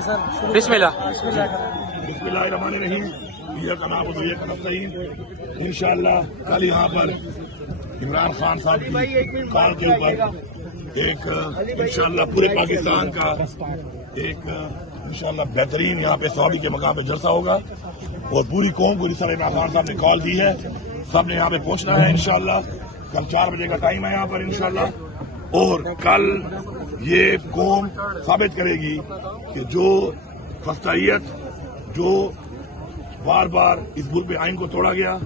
بسم اللہ بسم اللہ الرحمن الرحیم ایاک نعبد و ایاک نستعین انشاءاللہ کل یہاں پر عمران خان صاحب کی کار کے اوپر ایک انشاءاللہ پورے پاکستان کا ایک انشاءاللہ بہترین یہاں پہ صحابی کے مقام پہ جلسہ ہوگا اور پوری قوم کو جس طرح عمران خان صاحب نے کال دی ہے سب نے یہاں پہ پہنچنا ہے انشاءاللہ کل 4 بجے کا ٹائم ہے یہاں پر انشاءاللہ اور کل یہ قوم ثابت کرے گی کہ جو فسطائیت جو بار بار اس ملک میں آئین کو توڑا گیا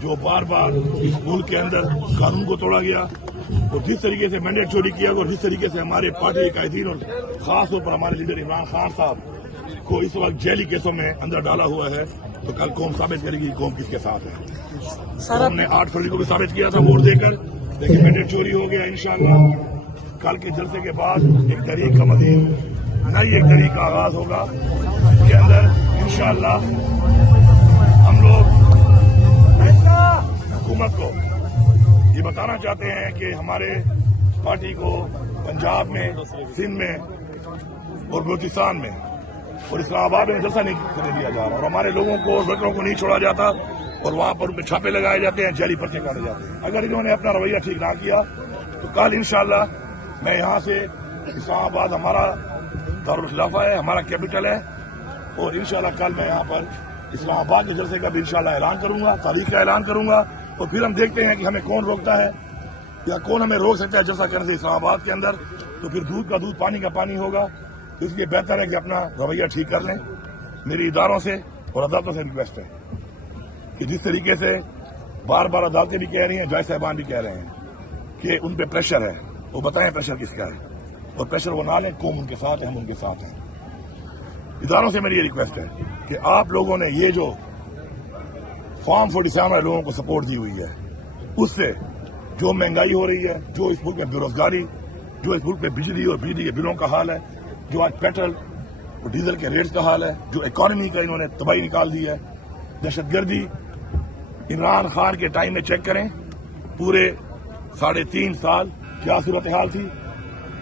جو بار بار اس ملک کے اندر قانون کو توڑا گیا اور جس طریقے سے مینڈیٹ چوری کیا گیا اور جس طریقے سے ہمارے پارٹی کے قائدین اور خاص طور پر ہمارے لیڈر عمران خان صاحب کو اس وقت جیلی کیسوں میں اندر ڈالا ہوا ہے تو کل قوم ثابت کرے گی قوم کس کے ساتھ ہے ہم نے 8 فروری کو بھی ثابت کیا تھا ووٹ دے کر لیکن مینڈیٹ چوری ہو گیا انشاءاللہ کل کے جلسے کے بعد ایک تحریک کا مزید نئی ایک تحریک کا آغاز ہوگا اس کے اندر انشاءاللہ ہم لوگ حکومت کو یہ بتانا چاہتے ہیں کہ ہمارے پارٹی کو پنجاب میں سندھ میں اور بلوچستان میں اور اسلام آباد میں جلسہ نہیں کرنے دیا جا رہا اور ہمارے لوگوں کو ورکروں کو نہیں چھوڑا جاتا اور وہاں پر ان پہ چھاپے لگائے جاتے ہیں جیلی پرچے کاٹے جاتے ہیں اگر انہوں نے اپنا رویہ ٹھیک نہ کیا تو کل انشاءاللہ میں یہاں سے اسلام آباد ہمارا دارالخلافہ ہے ہمارا کیپٹل ہے اور انشاءاللہ کل میں یہاں پر اسلام آباد کے جلسے کا بھی انشاءاللہ اعلان کروں گا تاریخ کا اعلان کروں گا اور پھر ہم دیکھتے ہیں کہ ہمیں کون روکتا ہے یا کون ہمیں روک سکتا ہے جلسہ کرنے سے اسلام آباد کے اندر تو پھر دودھ کا دودھ پانی کا پانی ہوگا اس لیے بہتر ہے کہ اپنا رویہ ٹھیک کر لیں میری اداروں سے اور عدالتوں سے ریکویسٹ ہے کہ جس طریقے سے بار بار عدالتیں بھی کہہ رہی ہیں جج صاحبان بھی کہہ رہے ہیں کہ ان پہ پریشر ہے وہ بتائیں پریشر کس کا ہے اور پریشر وہ نہ لیں قوم ان کے ساتھ ہے ہم ان کے ساتھ ہیں اداروں سے میری یہ ریکویسٹ ہے کہ آپ لوگوں نے یہ جو فارم 47 والے لوگوں کو سپورٹ دی ہوئی ہے اس سے جو مہنگائی ہو رہی ہے جو اس ملک میں بے روزگاری جو اس ملک میں بجلی اور بجلی کے بلوں کا حال ہے جو آج پیٹرول اور ڈیزل کے ریٹس کا حال ہے جو اکانومی کا انہوں نے تباہی نکال دی ہے دہشت گردی عمران خان کے ٹائم میں چیک کریں پورے 3.5 سال کیا صورتحال تھی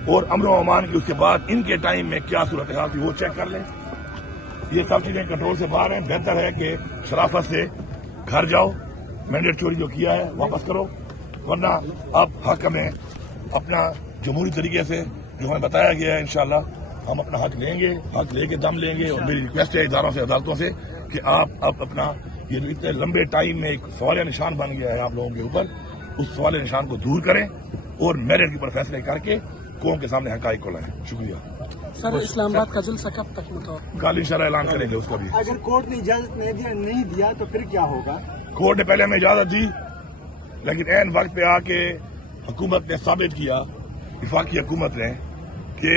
اور امن و امان کی اس کے بعد ان کے ٹائم میں کیا صورتحال تھی وہ چیک کر لیں یہ سب چیزیں کنٹرول سے باہر ہیں بہتر ہے کہ شرافت سے گھر جاؤ مینڈیٹ چوری جو کیا ہے واپس کرو ورنہ اب حق ہمیں اپنا جمہوری طریقے سے جو ہمیں بتایا گیا ہے انشاءاللہ ہم اپنا حق لیں گے حق لے کے دم لیں گے اور میری ریکویسٹ ہے اداروں سے عدالتوں سے کہ آپ اب اپنا یہ جو اتنے لمبے ٹائم میں ایک سوال نشان بن گیا ہے آپ لوگوں کے اوپر اس سوال نشان کو دور کریں اور میرٹ کے اوپر فیصلے کر کے قوم کے سامنے حقائق کو لائیں شکریہ سر اسلام آباد کا جلسہ کب تک متوقع کل انشاءاللہ اعلان کریں گے اس کا بھی اگر کورٹ نے اجازت نہیں دیا تو پھر کیا ہوگا کورٹ نے پہلے ہمیں اجازت دی لیکن عین وقت پہ آ کے حکومت نے ثابت کیا وفاقی حکومت نے کہ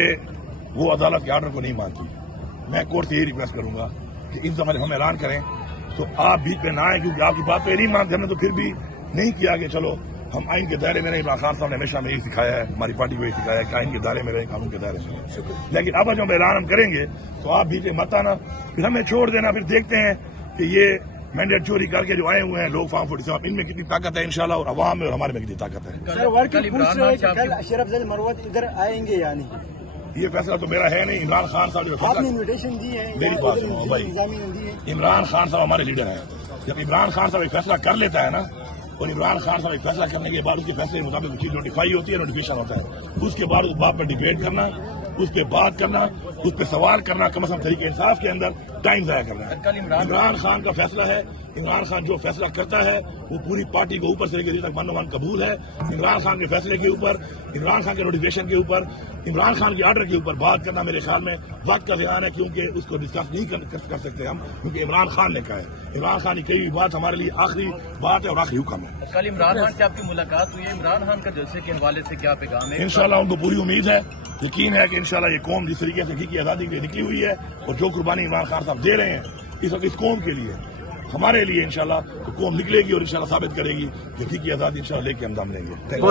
وہ عدالت کے آرڈر کو نہیں مانتی میں کورٹ سے یہی ریکویسٹ کروں گا کہ اس دفعہ ہم اعلان کریں تو آپ بیچ پہ نہ آئیں کیونکہ آپ کی بات پہ نہیں مانتے ہم نے تو پھر بھی نہیں کیا کہ چلو ہم آئین کے دائرے میں نہیں عمران خان صاحب نے ہمیشہ میں یہی سکھایا ہے ہماری پارٹی کو یہی سکھایا ہے کہ آئین کے دائرے میں رہیں قانون کے دائرے میں لیکن اب جب اعلان ہم کریں گے تو آپ بیچ مت آنا پھر ہمیں چھوڑ دینا پھر دیکھتے ہیں کہ یہ مینڈیٹ چوری کر کے جو آئے ہوئے ہیں لوگ فارم 47 ان میں کتنی طاقت ہے انشاءاللہ اور عوام میں اور ہمارے میں کتنی طاقت ہے اشرف ضل مروت ادھر آئیں گے یا نہیں یہ فیصلہ تو میرا ہے نہیں عمران خان صاحب جو فیصلہ انویٹیشن دی ہے میری بات سنو بھائی عمران خان صاحب ہمارے لیڈر ہیں جب عمران خان صاحب ایک فیصلہ کر لیتا ہے نا اور عمران خان صاحب ایک فیصلہ کرنے کے بعد اس کے فیصلے کے مطابق چیز نوٹیفائی ہوتی ہے نوٹیفیکیشن ہوتا ہے اس کے بعد اس بات پر ڈیبیٹ کرنا اس پہ بات کرنا اس پہ سوال کرنا کم از کم طریقے انصاف کے اندر ٹائم ضائع کرنا ہے عمران خان کا فیصلہ ہے عمران خان جو فیصلہ کرتا ہے وہ پوری پارٹی کو اوپر سے لے کے تک من و من قبول ہے عمران خان کے فیصلے کے اوپر عمران خان کے نوٹیفیکیشن کے اوپر عمران خان کے آرڈر کے اوپر بات کرنا میرے خیال میں وقت کا ذہن ہے کیونکہ اس کو ڈسکس نہیں کر سکتے ہم کیونکہ عمران خان نے کہا ہے عمران خان کی کئی بھی بات ہمارے لیے آخری بات ہے اور آخری حکم ہے کل عمران خان سے آپ کی ملاقات ہوئی ہے عمران خان کا جلسے کے حوالے سے کیا پیغام ہے انشاءاللہ ان کو پوری امید ہے یقین ہے کہ انشاءاللہ یہ قوم جس طریقے سے گھی کی آزادی کے لیے نکلی ہوئی ہے اور جو قربانی عمران خان صاحب دے رہے ہیں اس وقت اس قوم کے لیے ہمارے لیے انشاءاللہ قوم نکلے گی اور انشاءاللہ ثابت کرے گی کہ گھی کی آزادی انشاءاللہ لے کے ہم دم لیں گے